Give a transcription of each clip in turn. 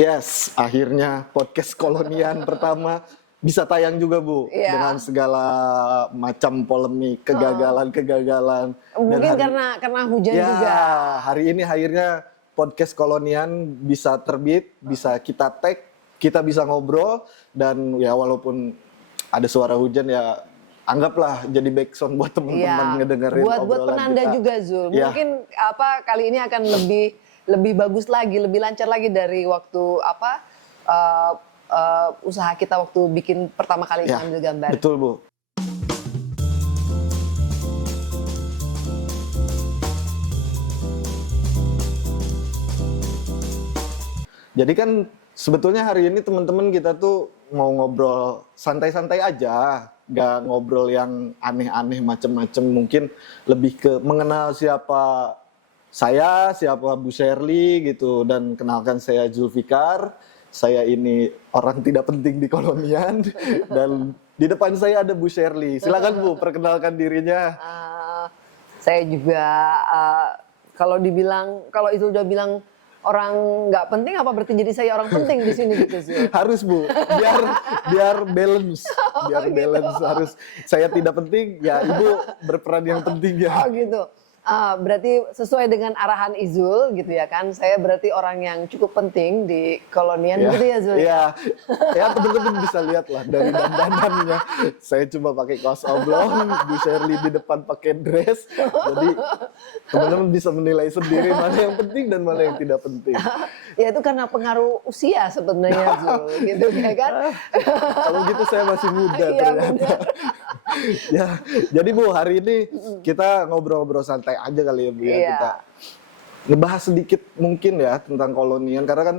Yes, akhirnya podcast Kolonian pertama bisa tayang juga Bu, Iya. dengan segala macam polemik, kegagalan-kegagalan. Mungkin karena hujan ya, juga. hari ini akhirnya podcast Kolonian bisa terbit, bisa kita tag, kita bisa ngobrol, dan ya walaupun ada suara hujan ya anggaplah jadi backsound buat teman-teman ngedengerin buat obrolan penanda kita. juga Zul. Ya. Mungkin kali ini akan lebih bagus lagi, lebih lancar lagi dari waktu usaha kita waktu bikin pertama kali ngambil gambar. Betul Bu. Jadi kan sebetulnya hari ini teman-teman kita tuh mau ngobrol santai-santai aja, nggak ngobrol yang aneh-aneh macem-macem, mungkin lebih ke mengenal siapa saya, siapa Bu Sherly gitu, dan kenalkan saya Zulfikar, saya ini orang tidak penting di Kolonian, dan di depan saya ada Bu Sherly. Silakan Bu, perkenalkan dirinya. Saya juga kalau itu udah bilang orang nggak penting, apa berarti jadi saya orang penting di sini gitu sih? Harus Bu, biar balance, balance harus. Saya tidak penting, ya Ibu berperan yang penting ya. Oh gitu. Berarti sesuai dengan arahan Izul gitu ya kan, saya berarti orang yang cukup penting di Kolonian gitu ya Zul? Iya, ya teman-teman bisa lihat lah dari dandanannya. Saya cuma pakai kaos oblong, Bu Sherly di depan pakai dress, jadi teman-teman bisa menilai sendiri mana yang penting dan mana yang tidak penting. Ya itu karena pengaruh usia sebenarnya Zul, gitu ya kan? Kalau gitu saya masih muda Iya, ternyata. Ya, jadi Bu, hari ini kita ngobrol-ngobrol santai aja kali ya Bu ya. Iya. Kita ngebahas sedikit mungkin ya tentang Kolonian, karena kan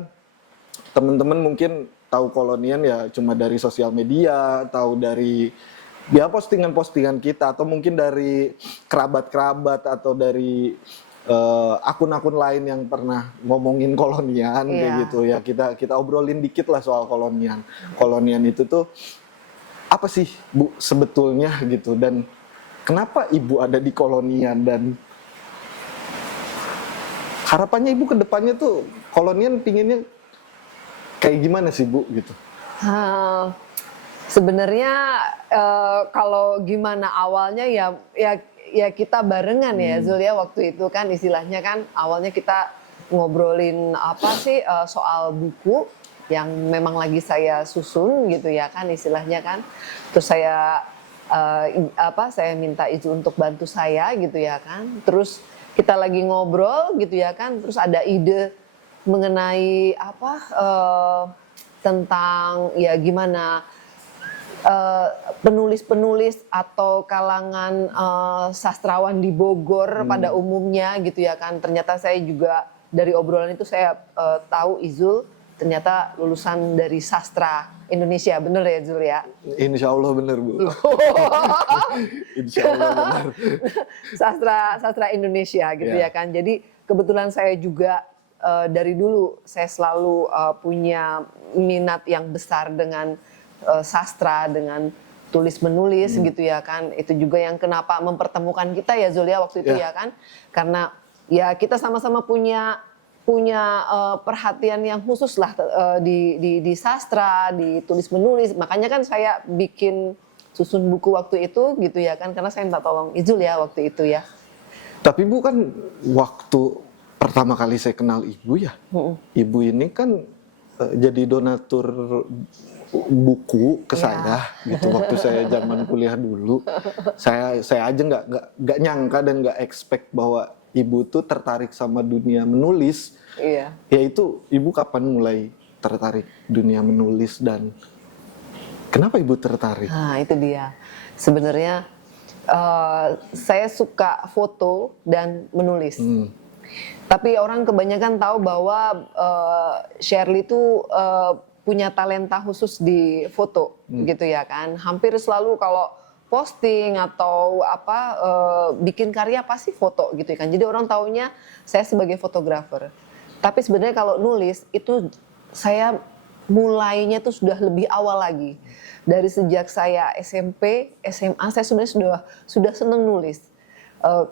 teman-teman mungkin tahu Kolonian ya cuma dari sosial media, tahu dari ya postingan-postingan kita, atau mungkin dari kerabat-kerabat, atau dari akun-akun lain yang pernah ngomongin Kolonian kayak gitu ya. Kita obrolin dikit lah soal Kolonian. Kolonian itu tuh apa sih Bu sebetulnya gitu, dan kenapa Ibu ada di Kolonian, dan harapannya Ibu ke depannya tuh Kolonian pinginnya kayak gimana sih Bu gitu? Sebenarnya kalau gimana awalnya ya kita barengan ya Zul ya, waktu itu kan istilahnya kan awalnya kita ngobrolin soal buku yang memang lagi saya susun gitu ya kan istilahnya kan, terus saya minta Izu untuk bantu saya gitu ya kan, terus kita lagi ngobrol gitu ya kan, terus ada ide mengenai tentang ya gimana penulis-penulis atau kalangan sastrawan di Bogor pada umumnya gitu ya kan. Ternyata saya juga dari obrolan itu saya tahu Izul ternyata lulusan dari sastra Indonesia, bener ya Zul ya? Insya Allah bener Bu. Insya Allah bener. Sastra Indonesia gitu ya kan. Jadi kebetulan saya juga dari dulu saya selalu punya minat yang besar dengan sastra, dengan tulis menulis gitu ya kan. Itu juga yang kenapa mempertemukan kita ya Zul ya waktu itu ya kan. Karena ya kita sama-sama punya perhatian yang khusus lah di sastra, di tulis menulis. Makanya kan saya bikin susun buku waktu itu gitu ya kan, karena saya minta tolong Izul ya waktu itu ya. Tapi Bu kan waktu pertama kali saya kenal Ibu ya, Ibu ini kan jadi donatur buku ke saya gitu waktu saya zaman kuliah dulu. Saya aja nggak nyangka dan nggak expect bahwa Ibu tuh tertarik sama dunia menulis. Iya. Yaitu Ibu kapan mulai tertarik dunia menulis, dan kenapa Ibu tertarik? Nah itu dia. Sebenarnya saya suka foto dan menulis. Tapi orang kebanyakan tahu bahwa Sherly itu punya talenta khusus di foto gitu ya kan. Hampir selalu kalau posting atau bikin karya pasti foto gitu kan. Jadi orang taunya saya sebagai fotografer. Tapi sebenarnya kalau nulis itu saya mulainya tuh sudah lebih awal lagi. Dari sejak saya SMP, SMA saya sebenarnya sudah senang nulis.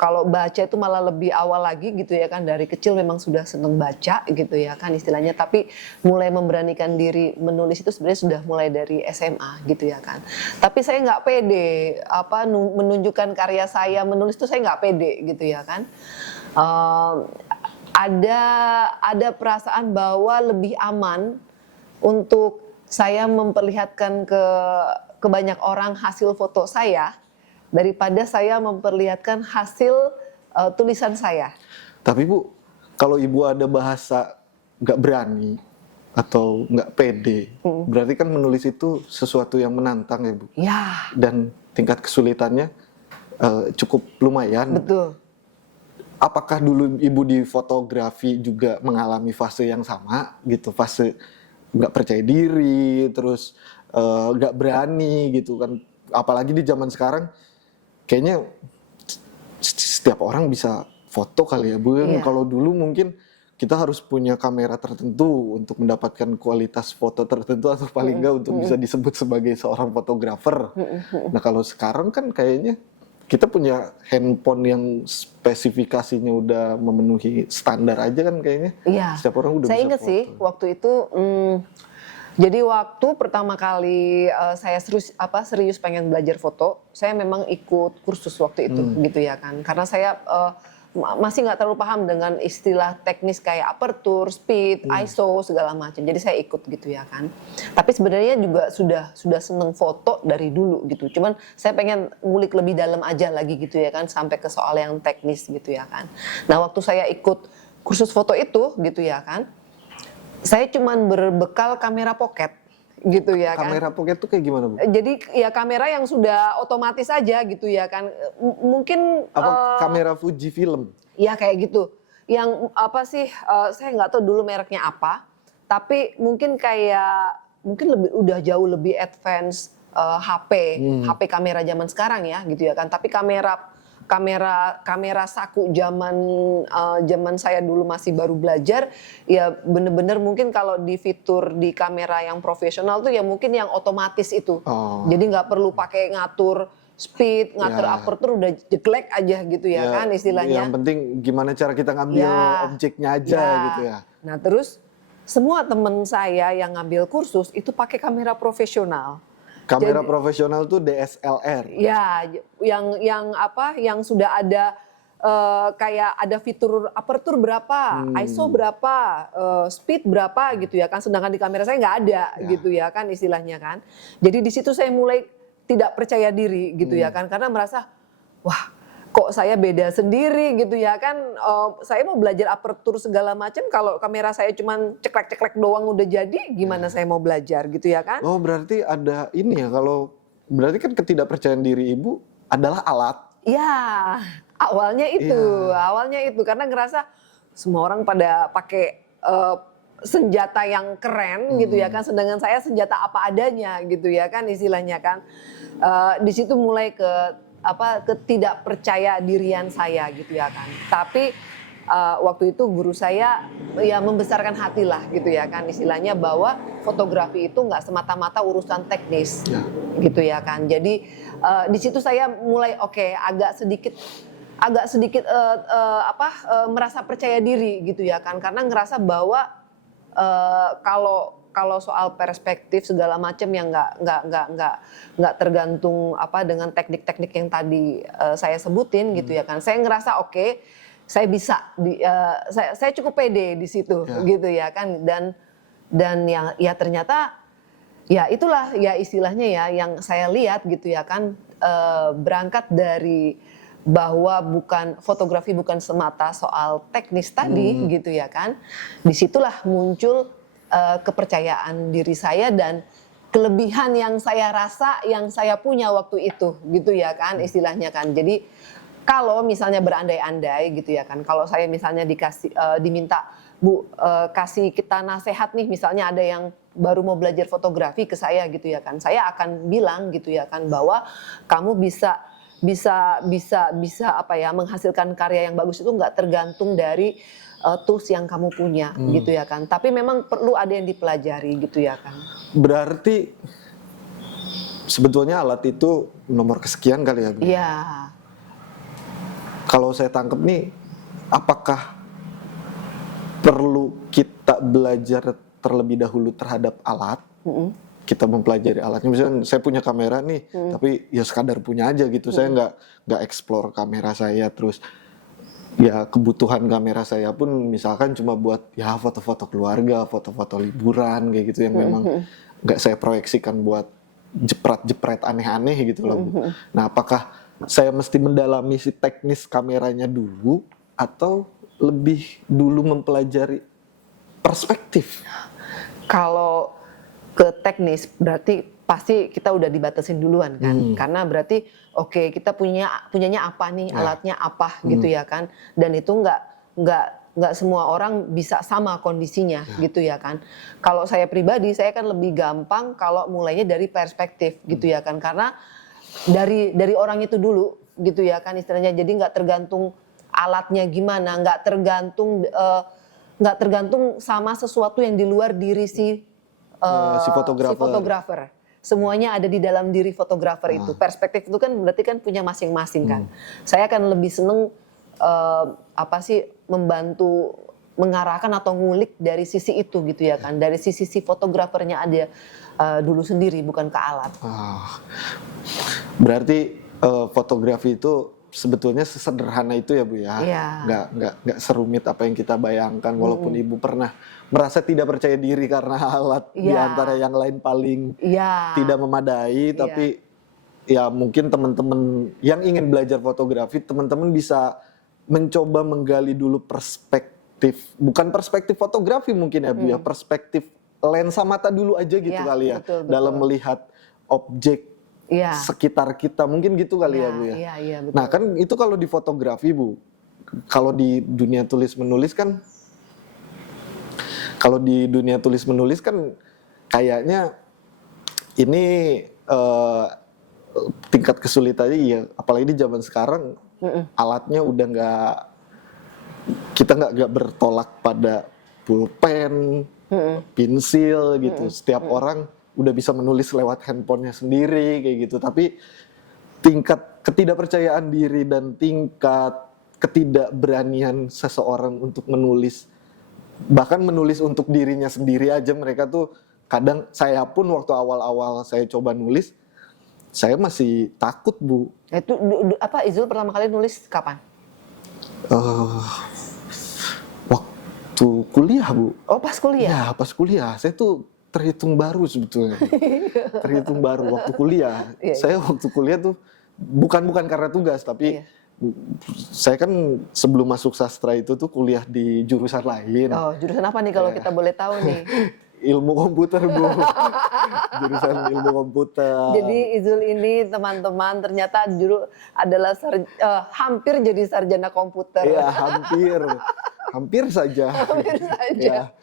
kalau baca itu malah lebih awal lagi gitu ya kan, dari kecil memang sudah seneng baca gitu ya kan istilahnya, tapi mulai memberanikan diri menulis itu sebenarnya sudah mulai dari SMA gitu ya kan. Tapi saya nggak pede menunjukkan karya saya menulis itu, saya nggak pede gitu ya kan. Ada perasaan bahwa lebih aman untuk saya memperlihatkan ke banyak orang hasil foto saya daripada saya memperlihatkan hasil tulisan saya. Tapi Bu, kalau Ibu ada bahasa nggak berani atau nggak pede, berarti kan menulis itu sesuatu yang menantang ya Bu. Ya. Dan tingkat kesulitannya cukup lumayan. Betul. Apakah dulu Ibu di fotografi juga mengalami fase yang sama gitu, fase nggak percaya diri, terus nggak berani gitu kan? Apalagi di zaman sekarang, kayaknya setiap orang bisa foto kali ya Bu. Iya. Kalau dulu mungkin kita harus punya kamera tertentu untuk mendapatkan kualitas foto tertentu, atau paling nggak untuk bisa disebut sebagai seorang fotografer. Nah kalau sekarang kan kayaknya kita punya handphone yang spesifikasinya udah memenuhi standar aja kan kayaknya. Iya. Setiap orang udah Saya bisa ingat foto. sih waktu itu. Jadi waktu pertama kali saya serius pengen belajar foto, saya memang ikut kursus waktu itu gitu ya kan. Karena saya masih nggak terlalu paham dengan istilah teknis kayak aperture, speed, ISO segala macam. Jadi saya ikut gitu ya kan. Tapi sebenarnya juga sudah seneng foto dari dulu gitu. Cuman saya pengen ngulik lebih dalam aja lagi gitu ya kan, sampai ke soal yang teknis gitu ya kan. Nah waktu saya ikut kursus foto itu gitu ya kan, saya cuman berbekal kamera pocket gitu ya kan. Kamera pocket tuh kayak gimana Bu? Jadi ya kamera yang sudah otomatis aja gitu ya kan. Mungkin Kamera Fuji film? ya kayak gitu. Yang apa sih, saya nggak tahu dulu mereknya apa. Tapi mungkin udah jauh lebih advance HP kamera zaman sekarang ya gitu ya kan. Tapi kamera saku zaman saya dulu masih baru belajar, ya bener-bener mungkin kalau di fitur di kamera yang profesional tuh ya mungkin yang otomatis itu. Jadi nggak perlu pakai ngatur speed, ngatur aperture, udah jeglek aja gitu ya kan istilahnya. Yang penting gimana cara kita ngambil objeknya aja gitu ya. Nah terus semua temen saya yang ngambil kursus itu pakai kamera profesional. Kamera profesional tuh DSLR. Ya, yang sudah ada kayak ada fitur aperture berapa, ISO berapa, speed berapa gitu ya kan. Sedangkan di kamera saya nggak ada gitu ya kan istilahnya kan. Jadi di situ saya mulai tidak percaya diri gitu ya kan, karena merasa wah kok saya beda sendiri gitu ya kan. Saya mau belajar aperture segala macam, kalau kamera saya cuman ceklek-ceklek doang udah jadi, gimana saya mau belajar gitu ya kan. Oh berarti ada ini ya, kalau berarti kan ketidakpercayaan diri Ibu adalah alat. Ya awalnya itu karena ngerasa semua orang pada pakai senjata yang keren gitu ya kan, sedangkan saya senjata apa adanya gitu ya kan istilahnya kan. Di situ mulai ketidakpercaya dirian saya gitu ya kan. Tapi waktu itu guru saya ya membesarkan hati lah gitu ya kan istilahnya, bahwa fotografi itu nggak semata-mata urusan teknis gitu ya kan. Jadi di situ saya mulai agak sedikit merasa percaya diri gitu ya kan, karena ngerasa bahwa kalau soal perspektif segala macam yang nggak tergantung dengan teknik-teknik yang tadi saya sebutin gitu ya kan. Saya ngerasa saya bisa saya cukup pede di situ gitu ya kan, dan ya ternyata ya itulah ya istilahnya ya yang saya lihat gitu ya kan, berangkat dari bahwa fotografi bukan semata soal teknis tadi gitu ya kan. Disitulah muncul kepercayaan diri saya dan kelebihan yang saya rasa yang saya punya waktu itu gitu ya kan istilahnya kan. Jadi kalau misalnya berandai-andai gitu ya kan, kalau saya misalnya diminta Bu kasih kita nasihat nih, misalnya ada yang baru mau belajar fotografi ke saya gitu ya kan, saya akan bilang gitu ya kan bahwa kamu bisa menghasilkan karya yang bagus itu nggak tergantung dari tools yang kamu punya gitu ya kan, tapi memang perlu ada yang dipelajari gitu ya kan. Berarti sebetulnya alat itu nomor kesekian kali ya Bu? Iya. kalau saya tangkap nih, apakah perlu kita belajar terlebih dahulu terhadap alat? Kita mempelajari alatnya. Misalnya saya punya kamera nih, tapi ya sekadar punya aja gitu. Saya nggak explore kamera saya, terus ya kebutuhan kamera saya pun misalkan cuma buat ya foto-foto keluarga, foto-foto liburan kayak gitu yang memang nggak saya proyeksikan buat jepret-jepret aneh-aneh gitu loh, Bu. Nah, apakah saya mesti mendalami si teknis kameranya dulu atau lebih dulu mempelajari perspektif? Kalau ke teknis berarti pasti kita udah dibatasin duluan kan, karena berarti oke, kita punyanya apa nih, alatnya apa gitu ya kan, dan itu nggak semua orang bisa sama kondisinya gitu ya kan. Kalau saya pribadi, saya kan lebih gampang kalau mulainya dari perspektif gitu ya kan, karena dari orang itu dulu gitu ya kan istilahnya, jadi nggak tergantung alatnya gimana, nggak tergantung sama sesuatu yang di luar diri si fotografer. Semuanya ada di dalam diri fotografer itu. Perspektif itu kan berarti kan punya masing-masing kan. Saya akan lebih seneng membantu mengarahkan atau ngulik dari sisi itu gitu ya kan. Dari sisi si fotografernya ada dulu sendiri, bukan ke alat. Berarti fotografi itu sebetulnya sesederhana itu ya, Bu ya. Nggak serumit apa yang kita bayangkan, walaupun Ibu pernah merasa tidak percaya diri karena alat di antara yang lain paling tidak memadai, tapi ya mungkin teman-teman yang ingin belajar fotografi, teman-teman bisa mencoba menggali dulu perspektif, bukan perspektif fotografi mungkin ya, Bu ya, perspektif lensa mata dulu aja gitu kali ya, betul. Dalam melihat objek sekitar kita, mungkin gitu kali ya, Bu ya. Betul. Nah kan itu kalau di fotografi, Bu, kalau di dunia tulis menulis kan, kayaknya ini tingkat kesulitannya ya, apalagi di zaman sekarang alatnya udah kita nggak bertolak pada pulpen, pensil gitu. Setiap orang udah bisa menulis lewat handphonenya sendiri kayak gitu, tapi tingkat ketidakpercayaan diri dan tingkat ketidakberanian seseorang untuk menulis, bahkan menulis untuk dirinya sendiri aja, mereka tuh kadang, saya pun waktu awal-awal saya coba nulis, saya masih takut, Bu. Itu Izul pertama kali nulis kapan? Waktu kuliah, Bu. Oh, pas kuliah? Ya, pas kuliah. Saya tuh terhitung baru sebetulnya. Terhitung baru waktu kuliah. Saya waktu kuliah tuh bukan karena tugas, tapi saya kan sebelum masuk sastra itu tuh kuliah di jurusan lain. Oh, jurusan apa nih kalau kita boleh tahu nih? Ilmu komputer, Bu. Jurusan ilmu komputer. Jadi Izul ini teman-teman ternyata adalah hampir jadi sarjana komputer. Iya, hampir saja. Hampir saja.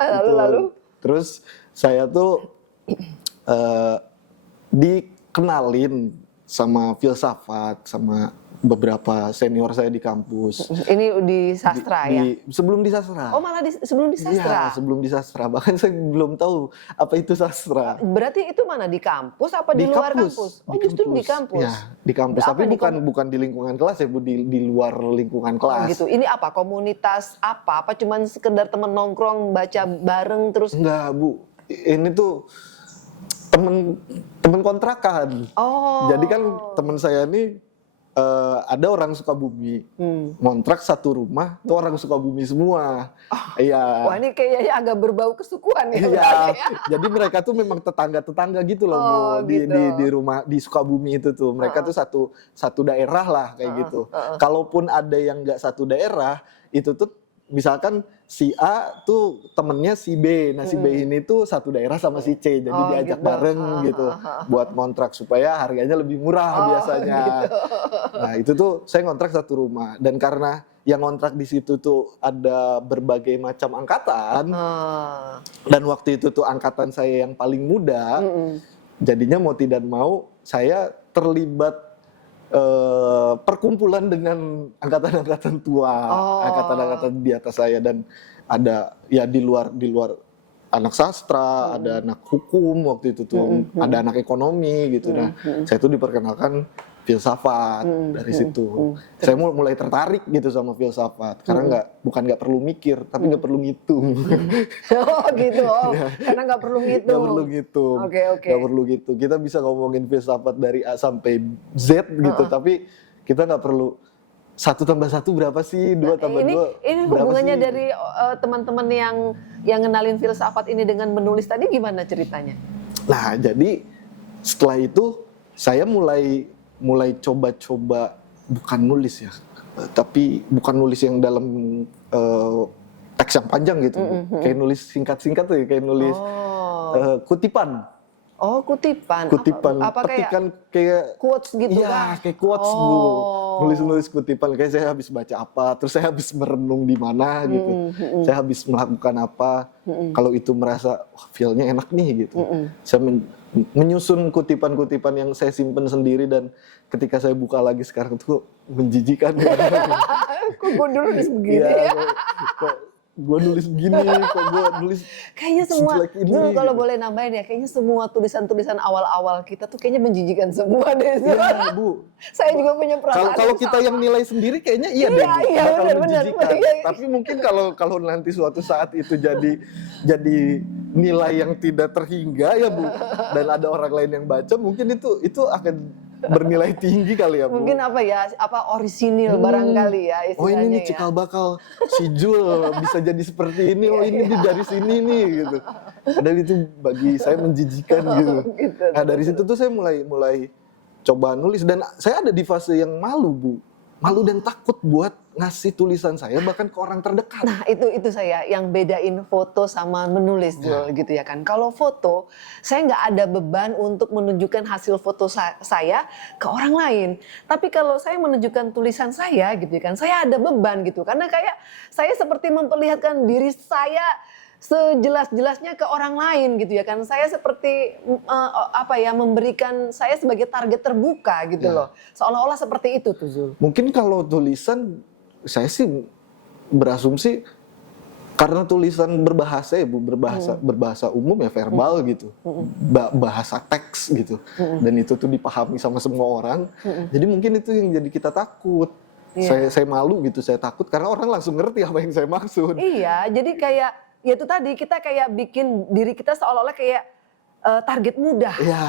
Ya, lalu? Terus saya tuh dikenalin sama filsafat sama beberapa senior saya di kampus. Ini di sastra ya? Sebelum di sastra. Oh, malah sebelum di sastra? Iya, sebelum di sastra. Bahkan saya belum tahu apa itu sastra. Berarti itu mana, di kampus apa di luar kampus? Oh, justru di kampus? Ya, di kampus. Tapi bukan di lingkungan kelas ya, Bu, di luar lingkungan kelas. Oh gitu. Ini apa? Komunitas apa? Apa cuman sekedar temen nongkrong, baca bareng terus? Enggak, Bu. Ini tuh temen kontrakan. Oh. Jadi kan temen saya ini ada orang Sukabumi, ngontrak satu rumah, tuh orang Sukabumi semua. Iya. Wah, ini kayaknya agak berbau kesukuan ya. Iya. Jadi mereka tuh memang tetangga gitu loh, Bu. Di rumah di Sukabumi itu tuh. Mereka tuh satu daerah lah kayak gitu. Kalaupun ada yang nggak satu daerah, itu tuh misalkan si A tuh temennya si B, nah si B ini tuh satu daerah sama si C, jadi diajak bareng gitu buat ngontrak supaya harganya lebih murah biasanya. Gitu. Nah itu tuh saya ngontrak satu rumah, dan karena yang ngontrak di situ tuh ada berbagai macam angkatan, dan waktu itu tuh angkatan saya yang paling muda, jadinya mau tidak mau saya terlibat perkumpulan dengan angkatan-angkatan tua, angkatan-angkatan di atas saya, dan ada ya di luar anak sastra, ada anak hukum waktu itu tuh, ada anak ekonomi gitu. Nah, saya tuh diperkenalkan filsafat dari situ. Saya mulai tertarik gitu sama filsafat karena bukan nggak perlu mikir tapi nggak perlu ngitung. Oh gitu, karena nggak perlu ngitung. Nggak perlu ngitung. Oke. Nggak perlu gitu. Kita bisa ngomongin filsafat dari A sampai Z gitu, tapi kita nggak perlu 1+1 berapa sih, 2+2 ini berapa hubungannya sih? dari teman-teman yang ngenalin filsafat ini dengan menulis tadi gimana ceritanya? Nah, jadi setelah itu saya mulai coba-coba bukan nulis ya, tapi bukan nulis yang dalam teks yang panjang gitu, kayak nulis singkat-singkat tuh, kayak nulis kutipan. Oh, kutipan. Apa Petikan kayak quotes gitu iya, kan? kayak quotes Bu. Nulis kutipan kayak saya habis baca apa, terus saya habis merenung di mana gitu. Saya habis melakukan apa. Kalau itu merasa feel-nya enak nih gitu. Saya menyusun kutipan-kutipan yang saya simpen sendiri dan ketika saya buka lagi sekarang tuh menjijikan. Kok gue dulu nulis begini ya? Kok gue nulis begini, kok gue nulis kayaknya semua ini, dulu kalau gitu. boleh nambahin ya, kayaknya semua tulisan-tulisan awal-awal kita tuh kayaknya menjijikan semua deh. Iya, Bu. Saya juga punya perasaan. Kalau kita yang nilai sendiri kayaknya iya deh, Bu. Iya, Bakal benar, menjijikan. benar. Tapi mungkin kalau nanti suatu saat itu jadi nilai yang tidak terhingga ya, Bu. Dan ada orang lain yang baca, mungkin itu akan bernilai tinggi kali ya, Bu. Mungkin orisinil barangkali ya Oh istilahnya ini nih ya. cikal bakal si Jul bisa jadi seperti ini. Oh ini dari sini nih gitu. Padahal itu bagi saya menjijikan gitu. Gitu. Nah dari situ tuh saya mulai coba nulis dan saya ada di fase yang malu, Bu. Malu dan takut buat ngasih tulisan saya bahkan ke orang terdekat. Nah itu saya yang bedain foto sama menulis Jul, gitu ya kan. Kalau foto saya nggak ada beban untuk menunjukkan hasil foto saya ke orang lain. Tapi kalau saya menunjukkan tulisan saya gitu ya kan, saya ada beban gitu. Karena kayak saya seperti memperlihatkan diri saya sejelas-jelasnya ke orang lain gitu ya kan. Saya seperti memberikan saya sebagai target terbuka gitu loh. Seolah-olah seperti itu tuh Zul. Mungkin kalau tulisan saya sih berasumsi karena tulisan berbahasa ya Bu, berbahasa umum ya verbal gitu. Bahasa teks gitu. Dan itu tuh dipahami sama semua orang. Jadi mungkin itu yang jadi kita takut. Saya malu gitu, saya takut karena orang langsung ngerti apa yang saya maksud. Iya, jadi kayak ya itu tadi kita kayak bikin diri kita seolah-olah kayak target mudah. Iya.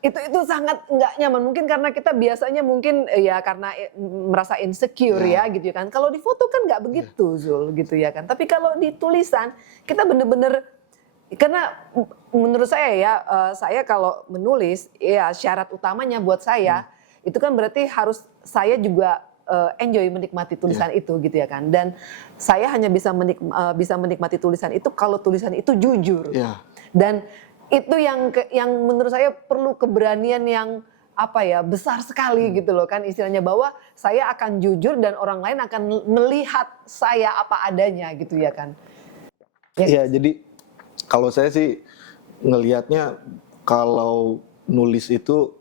Itu sangat nggak nyaman mungkin karena kita biasanya mungkin ya karena merasa insecure ya gitu kan. Kalau di foto kan nggak begitu Zul gitu ya kan. Tapi kalau di tulisan kita bener-bener karena menurut saya ya saya kalau menulis ya syarat utamanya buat saya itu kan berarti harus saya juga enjoy menikmati tulisan itu gitu ya kan. Dan saya hanya bisa menikmati tulisan itu kalau tulisan itu jujur. Dan itu yang menurut saya perlu keberanian yang besar sekali gitu loh kan istilahnya, bahwa saya akan jujur dan orang lain akan melihat saya apa adanya gitu ya kan. Iya, jadi kalau saya sih ngelihatnya kalau nulis itu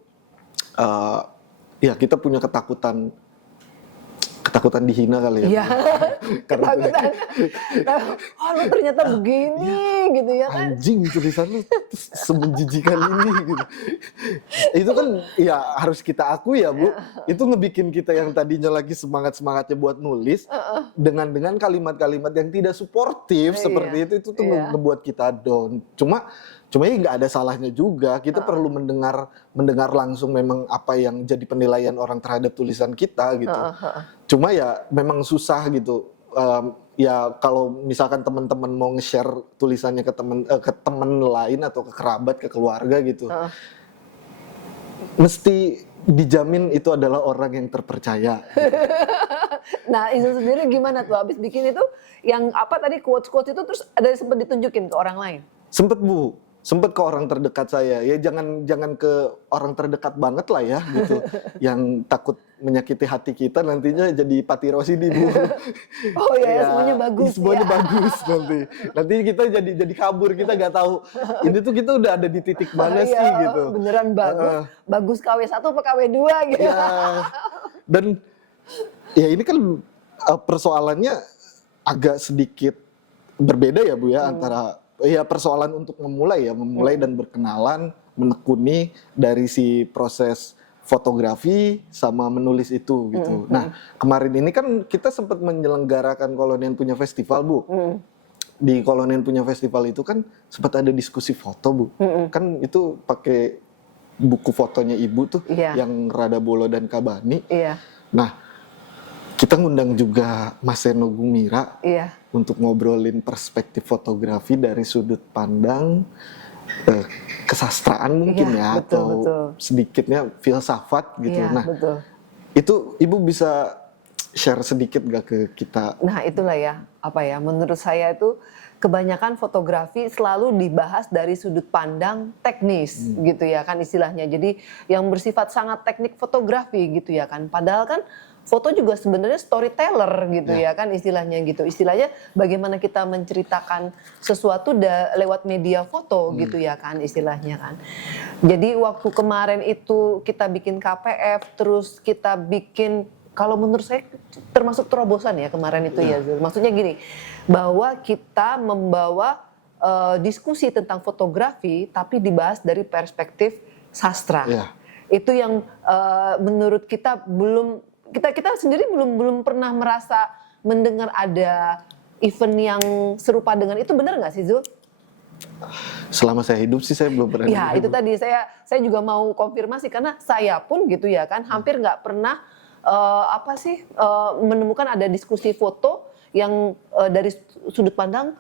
ya kita punya ketakutan dihina kali ya. Iya. Ketakutan. Oh lu ternyata begini gitu ya kan. Anjing tulisan lu semenjijikan ini gitu. Itu kan ya harus kita akui ya Bu. Itu ngebikin kita yang tadinya lagi semangatnya buat nulis dengan kalimat-kalimat yang tidak suportif seperti itu tuh ngebuat kita down. Cuma ya nggak ada salahnya juga, kita perlu mendengar langsung memang apa yang jadi penilaian orang terhadap tulisan kita gitu. Cuma ya memang susah gitu. Ya kalau misalkan teman-teman mau nge-share tulisannya ke teman lain atau ke kerabat, ke keluarga gitu. Mesti dijamin itu adalah orang yang terpercaya. Nah, Izul sendiri gimana tuh abis bikin itu yang tadi quotes-quotes itu terus ada sempat ditunjukin ke orang lain? Sempet Bu. Sempet ke orang terdekat saya, ya jangan ke orang terdekat banget lah ya gitu, yang takut menyakiti hati kita nantinya jadi Pati Rosidi Bu. Oh ya, semuanya bagus. Semuanya bagus nanti kita jadi kabur, kita nggak tahu ini tuh kita udah ada di titik mana sih gitu. Beneran bagus KW1 apa KW2 gitu. Ya, dan ya ini kan persoalannya agak sedikit berbeda ya Bu ya antara ya persoalan untuk memulai dan berkenalan, menekuni dari si proses fotografi sama menulis itu gitu. Nah, kemarin ini kan kita sempat menyelenggarakan Kolonian punya festival, Bu. Di Kolonian punya festival itu kan sempat ada diskusi foto, Bu. Kan itu pakai buku fotonya Ibu tuh, yang Rada Bolo dan Kabani. Nah, kita ngundang juga Mas Seno Gumira untuk ngobrolin perspektif fotografi dari sudut pandang kesastraan mungkin atau sedikitnya filsafat gitu. Itu Ibu bisa share sedikit gak ke kita? Nah, itulah ya, menurut saya itu kebanyakan fotografi selalu dibahas dari sudut pandang teknis gitu ya kan istilahnya. Jadi yang bersifat sangat teknik fotografi gitu ya kan. Padahal kan foto juga sebenarnya storyteller gitu ya kan istilahnya gitu. Istilahnya bagaimana kita menceritakan sesuatu lewat media foto gitu ya kan istilahnya kan. Jadi waktu kemarin itu kita bikin KPF, terus kita bikin, kalau menurut saya termasuk terobosan ya kemarin itu ya Zul. Maksudnya gini, bahwa kita membawa diskusi tentang fotografi tapi dibahas dari perspektif sastra. Itu yang menurut kita kita sendiri belum pernah merasa mendengar ada event yang serupa dengan itu, benar nggak sih Zul? Selama saya hidup sih saya belum pernah. Ya itu tadi saya juga mau konfirmasi karena saya pun gitu ya kan hampir nggak pernah menemukan ada diskusi foto yang dari sudut pandang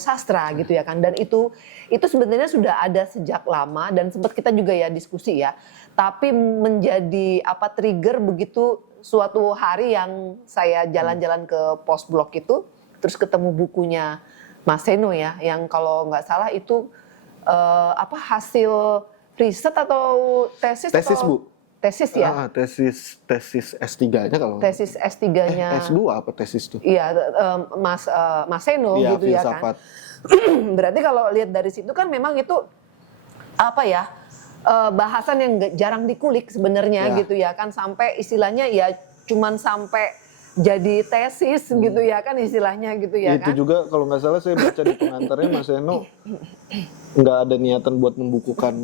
sastra gitu ya kan. Dan itu sebenarnya sudah ada sejak lama dan sempat kita juga ya diskusi ya. Tapi menjadi trigger begitu suatu hari yang saya jalan-jalan ke pos blok itu, terus ketemu bukunya Mas Seno ya, yang kalau nggak salah itu hasil riset atau tesis Bu. Tesis ya? Tesis S3-nya kalau. Tesis S3-nya. S2 apa tesis tuh? Iya, Mas Seno gitu ya kan. Berarti kalau lihat dari situ kan memang itu bahasan yang jarang dikulik sebenarnya gitu ya kan, sampai istilahnya ya cuman sampai jadi tesis gitu ya kan istilahnya gitu ya kan. Itu juga kalau nggak salah saya baca di pengantarnya Mas Seno nggak ada niatan buat membukukan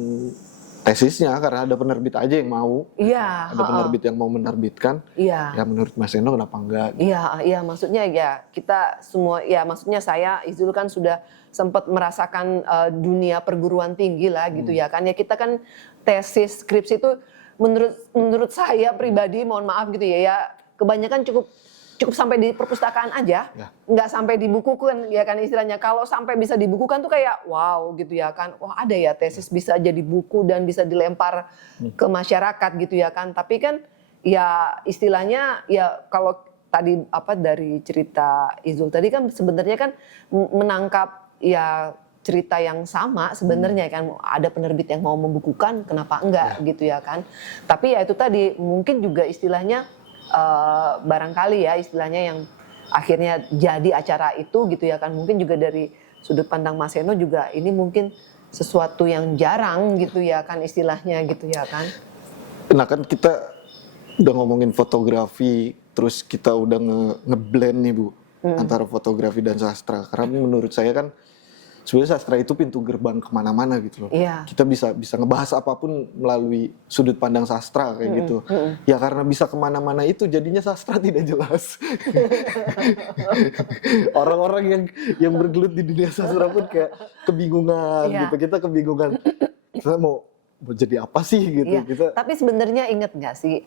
tesisnya karena ada penerbit aja yang mau. Ada penerbit yang mau menerbitkan. Ya menurut Mas Seno kenapa enggak? Iya, maksudnya ya kita semua ya, maksudnya saya Izul kan sudah sempat merasakan dunia perguruan tinggi lah gitu ya kan. Ya kita kan tesis skripsi itu menurut saya pribadi, mohon maaf gitu ya kebanyakan cukup sampai di perpustakaan aja, nggak sampai dibukukan ya kan istilahnya. Kalau sampai bisa dibukukan tuh kayak wow gitu ya kan, wah ada ya tesis bisa jadi buku dan bisa dilempar ke masyarakat gitu ya kan. Tapi kan ya istilahnya ya kalau tadi dari cerita Izul tadi kan sebenarnya kan menangkap ya cerita yang sama sebenarnya kan, ada penerbit yang mau membukukan kenapa enggak gitu ya kan. Tapi ya itu tadi mungkin juga istilahnya barangkali ya istilahnya yang akhirnya jadi acara itu gitu ya kan, mungkin juga dari sudut pandang Mas Seno juga ini mungkin sesuatu yang jarang gitu ya kan istilahnya gitu ya kan. Nah kan kita udah ngomongin fotografi, terus kita udah ngeblend nih Bu antara fotografi dan sastra, karena menurut saya kan sebenarnya sastra itu pintu gerbang kemana-mana gitu loh. Kita bisa ngebahas apapun melalui sudut pandang sastra kayak gitu. Ya karena bisa kemana-mana itu jadinya sastra tidak jelas. Orang-orang yang bergelut di dunia sastra pun kayak kebingungan gitu. Kita kebingungan. Kita mau jadi apa sih gitu. Kita. Tapi sebenarnya inget nggak sih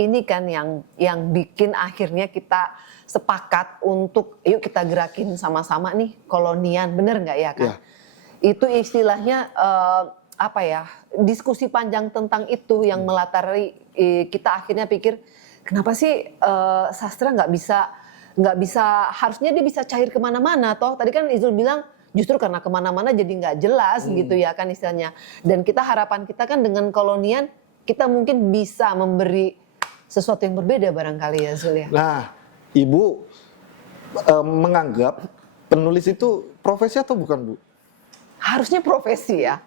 ini kan yang bikin akhirnya kita sepakat untuk yuk kita gerakin sama-sama nih Kolonian, bener nggak ya kan? Itu istilahnya diskusi panjang tentang itu yang melatari kita akhirnya pikir kenapa sih sastra nggak bisa harusnya dia bisa cair kemana-mana toh. Tadi kan Izul bilang justru karena kemana-mana jadi nggak jelas gitu ya kan istilahnya. Dan harapan kita kan dengan Kolonian kita mungkin bisa memberi sesuatu yang berbeda barangkali ya Zul ya. Nah, Ibu menganggap penulis itu profesi atau bukan Bu? Harusnya profesi ya.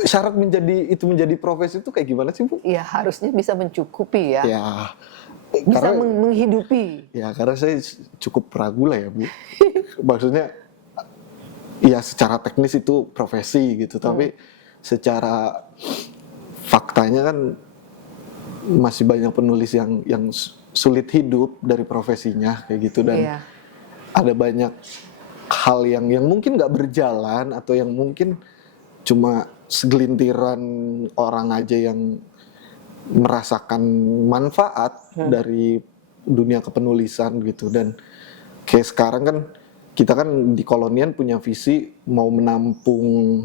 Syarat menjadi profesi itu kayak gimana sih Bu? Ya harusnya bisa mencukupi ya. Karena, bisa menghidupi. Ya karena saya cukup ragu lah ya Bu. Maksudnya ya secara teknis itu profesi gitu, tapi secara faktanya kan masih banyak penulis yang sulit hidup dari profesinya kayak gitu, dan Iya. ada banyak hal yang mungkin nggak berjalan atau yang mungkin cuma segelintiran orang aja yang merasakan manfaat dari dunia kepenulisan gitu. Dan kayak sekarang kan kita kan di Kolonian punya visi mau menampung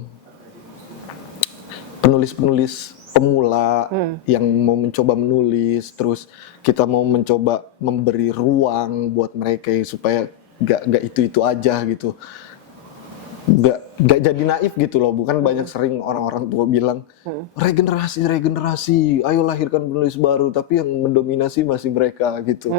penulis-penulis pemula yang mau mencoba menulis, terus kita mau mencoba memberi ruang buat mereka supaya gak itu aja gitu, gak jadi naif gitu loh. Bukan banyak sering orang-orang tua bilang regenerasi, ayo lahirkan penulis baru, tapi yang mendominasi masih mereka gitu.